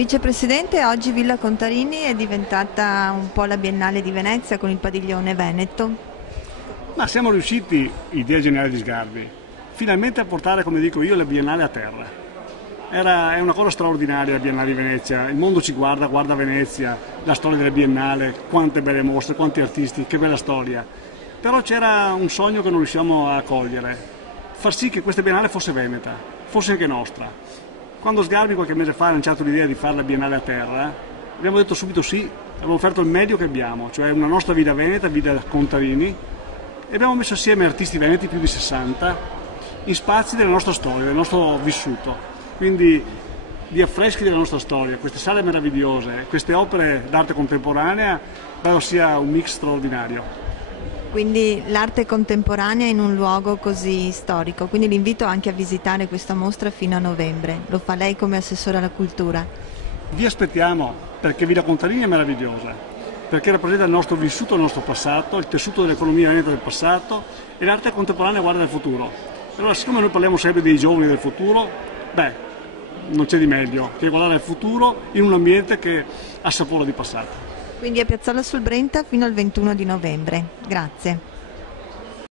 Vicepresidente, oggi Villa Contarini è diventata un po' la Biennale di Venezia con il padiglione Veneto. Ma siamo riusciti, idea geniale di Sgarbi, finalmente a portare, come dico io, la Biennale a terra. È una cosa straordinaria la Biennale di Venezia, il mondo ci guarda, guarda Venezia, la storia della Biennale, quante belle mostre, quanti artisti, che bella storia. Però c'era un sogno che non riusciamo a cogliere, far sì che questa Biennale fosse veneta, fosse anche nostra. Quando Sgarbi qualche mese fa ha lanciato l'idea di fare la Biennale a terra, abbiamo detto subito sì, abbiamo offerto il meglio che abbiamo, cioè una nostra villa veneta, Villa Contarini, e abbiamo messo assieme artisti veneti più di 60 in spazi della nostra storia, del nostro vissuto, quindi di affreschi della nostra storia, queste sale meravigliose, queste opere d'arte contemporanea, credo sia un mix straordinario. Quindi l'arte contemporanea in un luogo così storico, quindi l'invito anche a visitare questa mostra fino a novembre. Lo fa lei come assessore alla cultura? Vi aspettiamo perché Villa Contarini è meravigliosa, perché rappresenta il nostro vissuto, il nostro passato, il tessuto dell'economia veneta del passato e l'arte contemporanea guarda al futuro. Allora, siccome noi parliamo sempre dei giovani del futuro, non c'è di meglio che guardare al futuro in un ambiente che ha sapore di passato. Quindi a Piazzola sul Brenta fino al 21 di novembre. Grazie.